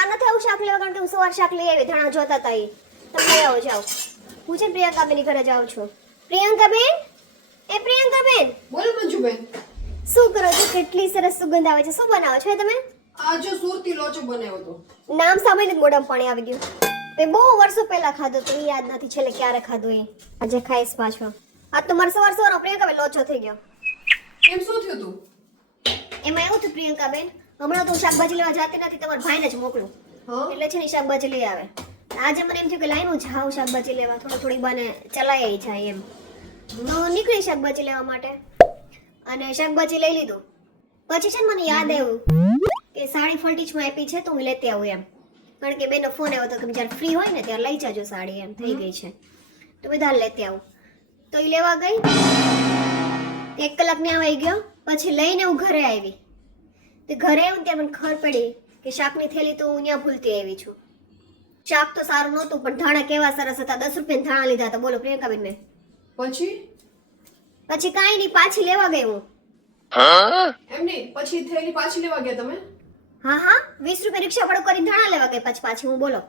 બહાર નથી આવું શાક લેવા કારણ કે હું સવાર શાક લઈ આવી ધાણા જોતા હતા એ. તમે લઈ આવો જાઓ. હું છે પ્રિયંકાબેનની ઘરે જાઉં છું. પ્રિયંકાબેન? એ પ્રિયંકાબેન? બોલો મંજુબેન. શું કરો છો? કેટલી સરસ સુગંધ આવે છે. શું બનાવો છો તમે? આજે સુરતી લોચો બનાવ્યો તો નામ સાંભળીને મોઢામાં પાણી આવી ગયું. એ બહુ વર્ષો પહેલા ખાધો તો એ યાદ નથી છેલ્લે ક્યારે ખાધો એ. આજે ખાઈશ પાછો. આ તો મારે સવાર સવારનો પ્રિયંકાબેન લોચો થઈ ગયો કેમ શું થયું તું એમાં બેન હમણાં તો હું શાકભાજી લેવા જતી નથી તમારા ભાઈને જ મોકલું. હા? એટલે છે ને શાકભાજી લઈ આવે. આજે મને એમ થયું કે લાઈ હું જાઉં શાકભાજી લેવા થોડી થોડી બને ચલાય જાય એમ. તો નીકળી શાકભાજી લેવા માટે. અને શાકભાજી લઈ લીધું. પછી છે ને મને યાદ આવ્યું કે સાડી ફલટીચમાં આપી છે તો હું લેતી આવું એમ. કારણ કે બેનો ફોન આવ્યો હતો કે જ્યારે ફ્રી હોય ને ત્યારે લઈ જાજો સાડી એમ થઈ ગઈ છે. તો બધા લેતી આવું. તો એ લેવા ગઈ. એક કલાક ને આવી ગયો. પછી લઈને હું ઘરે આવી. તે ઘરે આવ્યું ને ત્યારે મને ખબર પડી કે શાકની થેલી તો હું ત્યાં ભૂલતી આવી છું. શાક તો સારું નહોતું પણ ધાણા કેવા સરસ હતા. દસ રૂપિયા ધાણા લીધા હતા. બોલો પ્રિયંકાબેન મેં પછી? પછી કાંઈ નહીં પાછી લેવા ગઈ હું. એમ નહીં પછી થેલી પાછી લેવા ગયા તમે? હા હા. વીસ રૂપિયા રિક્ષા ભાડું કરીને ધાણા લેવા ગઈ પછી પાછી. હું બોલો.